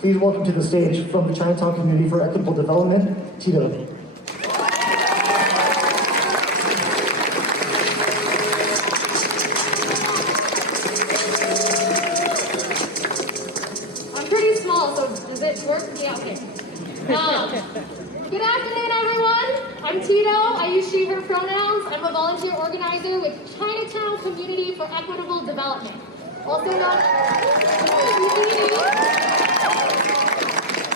Please welcome to the stage from the Chinatown Community for Equitable Development, Tito. I'm pretty small, so does it work? Yeah, okay. Good afternoon, everyone. I'm Tito. I use she, her pronouns. I'm a volunteer organizer with Chinatown Community for Equitable Development, also known as CCD.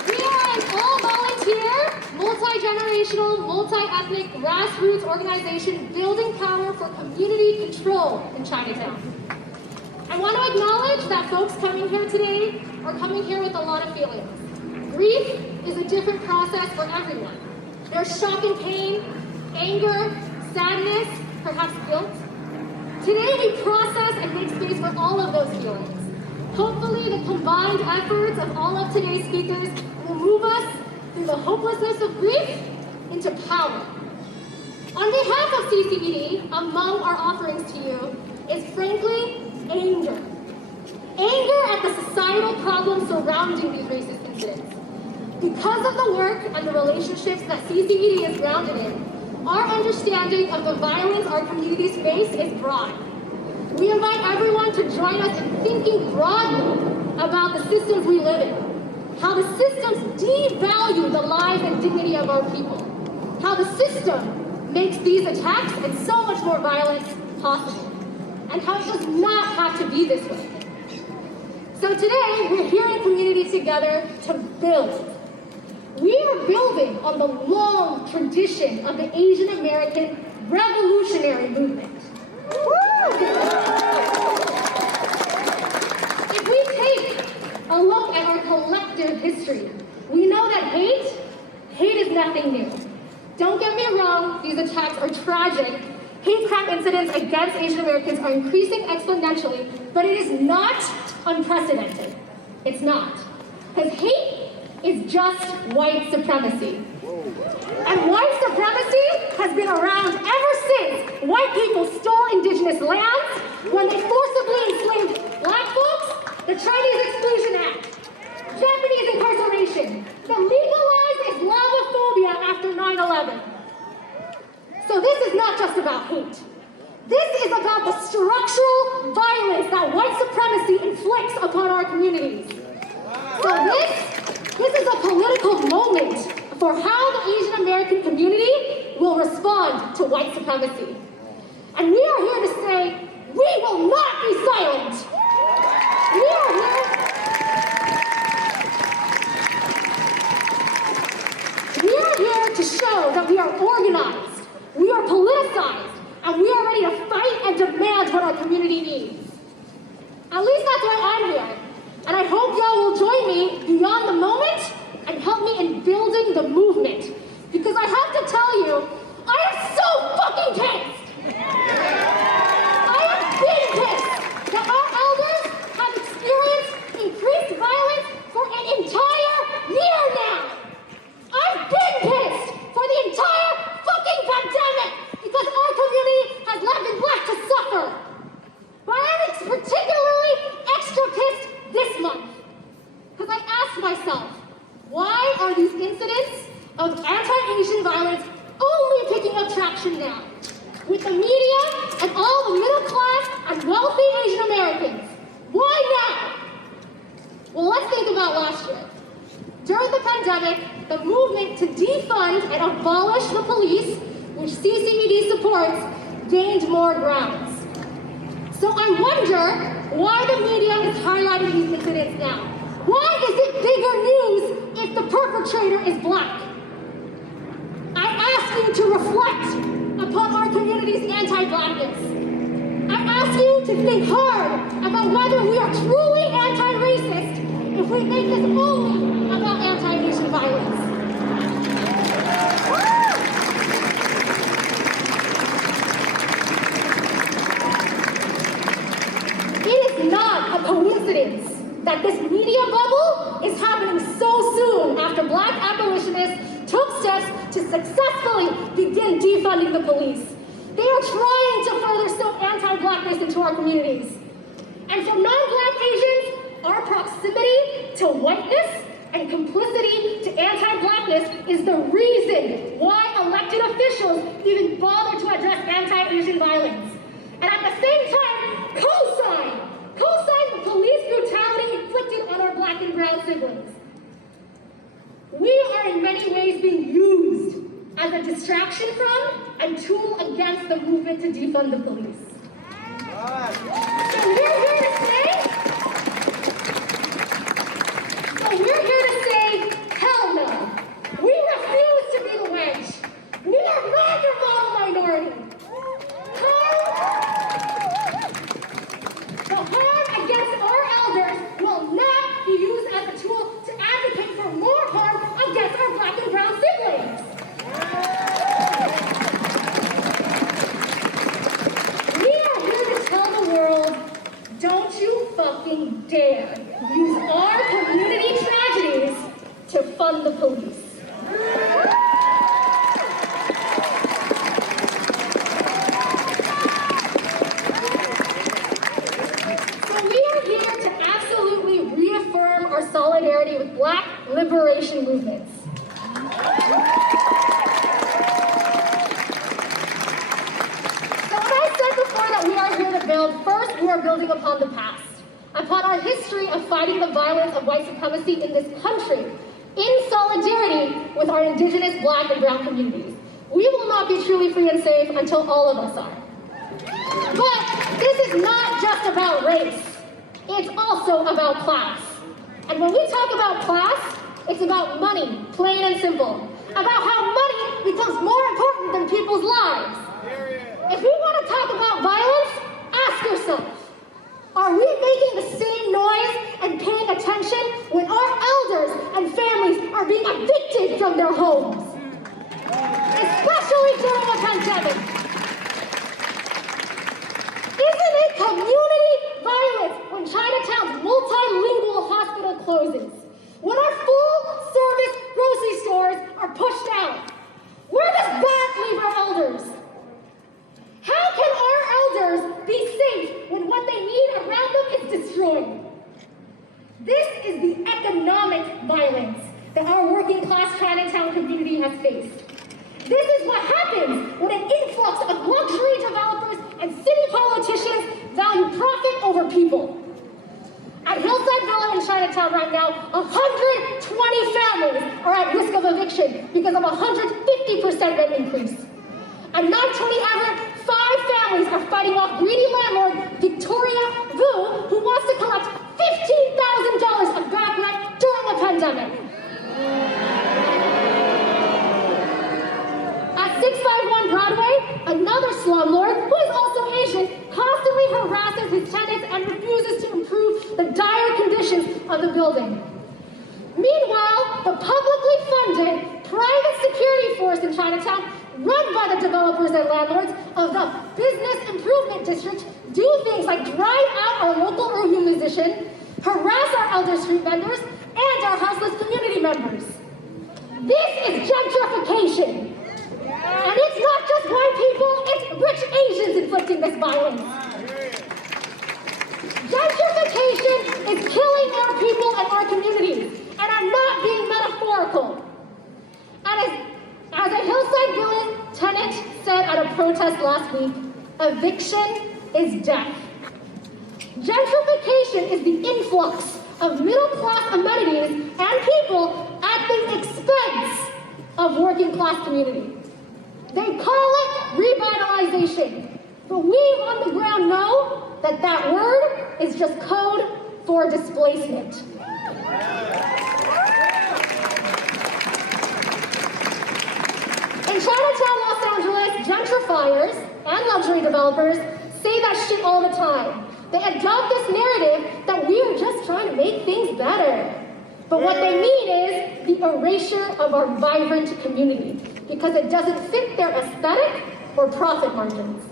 We are an all-volunteer, multi-generational, multi-ethnic, grassroots organization building power for community control in Chinatown. I want to acknowledge that folks coming here today are coming here with a lot of feelings. Grief is a different process for everyone. There's shock and pain, anger, sadness, perhaps guilt. Today we process and make space for all of those feelings. Hopefully the combined efforts of all of today's speakers will move us through the hopelessness of grief into power. On behalf of CCBD, among our offerings to you is frankly anger. Anger at the societal problems surrounding these racist incidents. Because of the work and the relationships that CCBD is grounded in, our understanding of the violence our communities face is broad. We invite everyone to join us in thinking broadly about the systems we live in, how the systems devalue the lives and dignity of our people, how the system makes these attacks and so much more violence possible, and how it does not have to be this way. So today, we're here in community together to build. We are building on the long tradition of the Asian American revolutionary movement. If we take a look at our collective history, we know that hate is nothing new. Don't get me wrong, these attacks are tragic. Hate crime incidents against Asian Americans are increasing exponentially, but it is not unprecedented. It's not. Because hate is just white supremacy. And white supremacy has been around ever since white people stole indigenous lands, when they forcibly enslaved black folks, the Chinese Exclusion Act, Japanese incarceration, the legalized Islamophobia after 9/11. So this is not just about hate. This is about the structural violence that white supremacy inflicts upon our communities. So this is a political moment for how the Asian American community will respond to white supremacy. And we are here to say, we will not be silent. We are here to show that we are organized, we are politicized, and we are ready to fight and demand what our community needs. At least that's why I'm here. And I hope y'all will join me beyond the moment and help me in building the movement. Because I have to tell you, I am so fucking pissed. I am being pissed that our elders have experienced increased violence for an entire year now. I've been pissed for the entire fucking pandemic because our community has left in black to suffer. But I'm particularly extra pissed this month, because I asked myself, why are these incidents of anti-Asian violence only picking up traction now, with the media and all the middle class and wealthy Asian Americans? Why now? Well, let's think about last year. During the pandemic, the movement to defund and abolish the police, which CCBD supports, gained more grounds. So I wonder why the media is highlighting these incidents now. Why is it bigger news if the perpetrator is black? I ask you to reflect upon our community's anti-blackness. I ask you to think hard about whether we are truly anti-racist if we make this only about anti-Asian violence. It is not a coincidence that this media bubble is happening so soon after black abolitionists took steps to successfully begin defunding the police. They are trying to further sow anti-blackness into our communities. And for non-black Asians, our proximity to whiteness and complicity to anti-Blackness is the reason why elected officials even bother to address anti-Asian violence. And at the same time, co-sign the police brutality inflicted on our Black and brown siblings. We are in many ways being used as a distraction from and tool against the movement to defund the police. So we're here to say, hell no. We refuse to be the wedge. We are not your model minority. The harm against our elders will not be used as a tool to advocate for more harm against our Black and brown siblings. We are here to tell the world, don't you fucking dare use our community tragedies to fund the police. So we are here to absolutely reaffirm our solidarity with Black liberation movements. We are here to build. First, we are building upon the past, upon our history of fighting the violence of white supremacy in this country, in solidarity with our indigenous Black and brown communities. We will not be truly free and safe until all of us are. But this is not just about race. It's also about class. And when we talk about class, it's about money, plain and simple. About how money becomes more important than people's lives. If we want to talk about violence, ask yourself, are we making the same noise and paying attention when our elders and families are being evicted from their homes? Especially during a pandemic. Isn't it community violence when Chinatown's multilingual hospital closes? When our full-service grocery stores are pushed out? Where does that leave our elders? How can our elders be safe when what they need around them is destroyed? This is the economic violence that our working class Chinatown community has faced. This is what happens when an influx of luxury developers and city politicians value profit over people. At Hillside Villa in Chinatown right now, 120 families are at risk of eviction because of a 150% rent increase. At 920 Everett, 5 families are fighting off greedy landlord Victoria Vu, who wants to collect $15,000 of back rent during the pandemic. At 651 Broadway, another slumlord, who is also Asian, constantly harasses his tenants and refuses to improve the dire conditions of the building. Meanwhile, the publicly funded private security force in Chinatown, run by the developers and landlords of the Business Improvement District, do things like drive out our local Urdu musician, harass our elder street vendors, and our houseless community members. This is gentrification. And it's not just white people, it's rich Asians inflicting this violence. Gentrification is killing our people and our communities, and I'm not being metaphorical. And as a Hillside Villa tenant said at a protest last week, eviction is death. Gentrification is the influx of middle-class amenities and people at the expense of working-class community. They call it revitalization, but we on the ground know that that word is just code for displacement. In Chinatown, Los Angeles, gentrifiers and luxury developers say that shit all the time. They adopt this narrative that we are just trying to make things better. But what they mean is the erasure of our vibrant community because it doesn't fit their aesthetic or profit margins.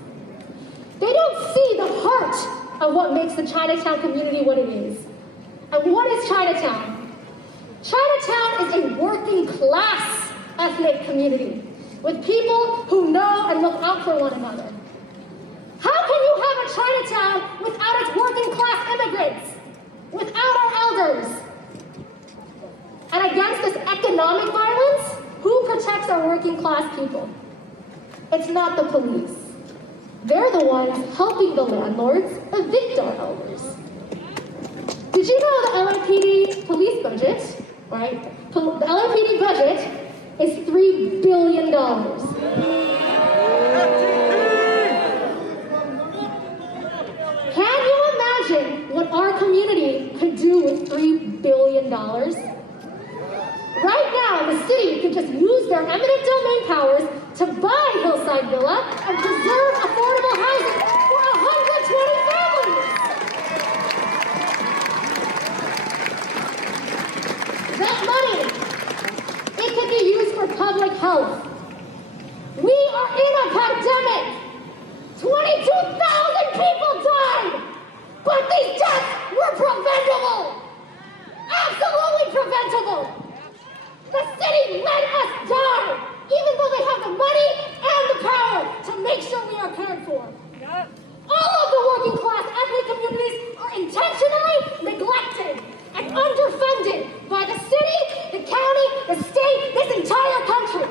They don't see the heart of what makes the Chinatown community what it is. And what is Chinatown? Chinatown is a working class ethnic community with people who know and look out for one another. How can you have a Chinatown without its working class immigrants? Without our elders? And economic violence, who protects our working class people? It's not the police. They're the ones helping the landlords evict our elders. Did you know the LAPD police budget, right? The LAPD budget is $3 billion. Can you imagine what our community could do with $3 billion? Right now, the city could just use their eminent domain powers to buy Hillside Villa and preserve affordable housing for 120 families. That money, it could be used for public health. We are in a pandemic. 22,000 people died, but these deaths were preventable. Absolutely preventable. The city let us die, even though they have the money and the power to make sure we are cared for. All of the working class ethnic communities are intentionally neglected and underfunded by the city, the county, the state, this entire country.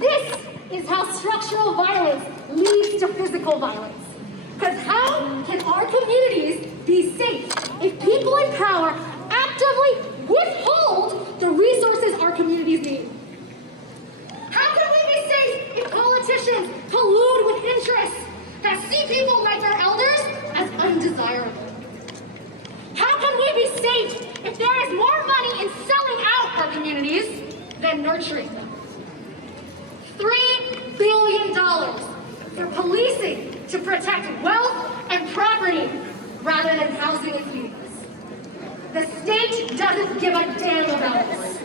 This is how structural violence leads to physical violence. Because how can our communities be safe if people in power actively withhold the resources our communities need? How can we be safe if politicians collude with interests that see people like our elders as undesirable? How can we be safe if there is more money in selling out our communities than nurturing them? $3 billion for policing to protect wealth and property rather than housing its needs. The state doesn't give a damn about us.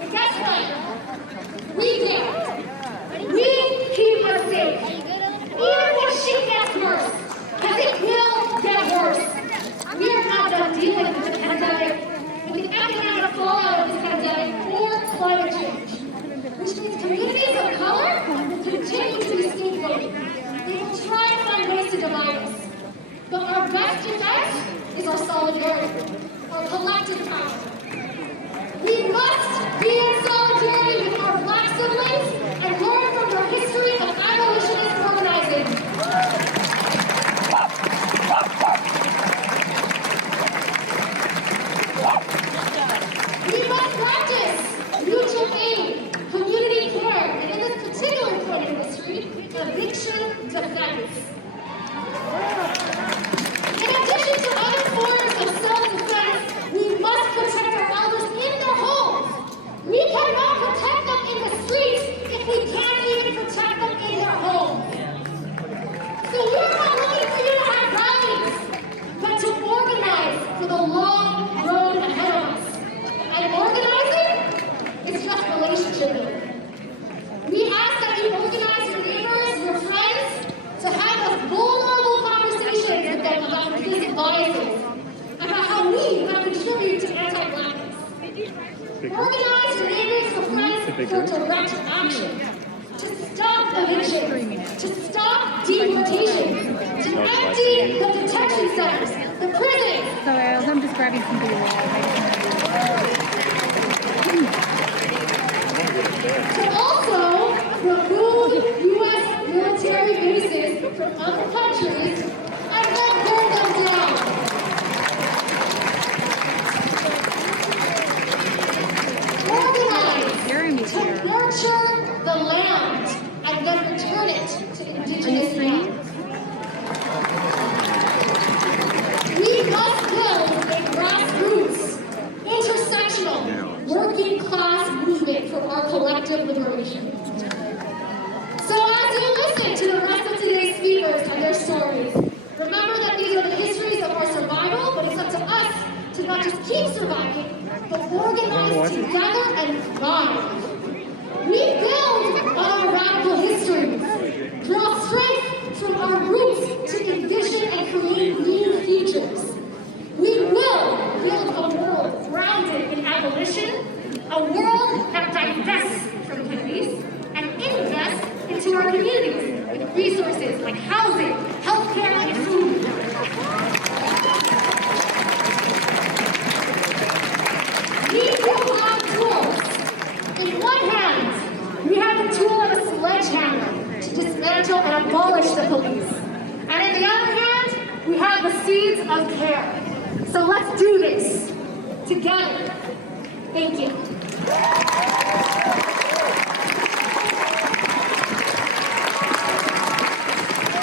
And guess what? We do. We keep us safe. Even when shit gets worse, because it will get worse. We are not done dealing with the pandemic, with the economic fallout of this pandemic, or climate change. Which means communities of color will continue to be scapegoated. They will try and find ways to divide us. But our best defense is our solidarity, our collective power. We must be in solidarity with our Black siblings and learn from their history of abolitionist organizing. We must practice mutual aid, community care, and in this particular point in history, eviction defense. In addition to other forms of self-defense, we must protect our elders in their homes. We cannot protect them in the streets if we can't even protect them in their homes. So we're not looking for you to have rallies, but to organize for the long road ahead of us. And organizing is just relationship building. We ask that you organize your neighbors, your friends, to have a vulnerable conversation with them about implicit biases, about how we have contributed to anti-Blackness. Organize your neighbors, your friends for direct action, to stop eviction, to stop deportation, to empty the detention centers, the prisons. Sorry, I'm just grabbing some To also remove U.S. military bases from other countries and then burn them down. Organize to nurture the land and then return it to indigenous lands. We must build a grassroots, intersectional, working class movement for our collective liberation. So as you listen to the rest of today's speakers and their stories, remember that these are the histories of our survival, but it's up to us to not just keep surviving, but organize together and thrive. We build on our radical histories, draw strength from our roots to envision and create new futures. We will build a world grounded in abolition, a world that divests from police and invests into our communities with resources like housing, healthcare, and food. We dismantle and abolish the police. And in the other hand, we have the seeds of care. So let's do this together. Thank you.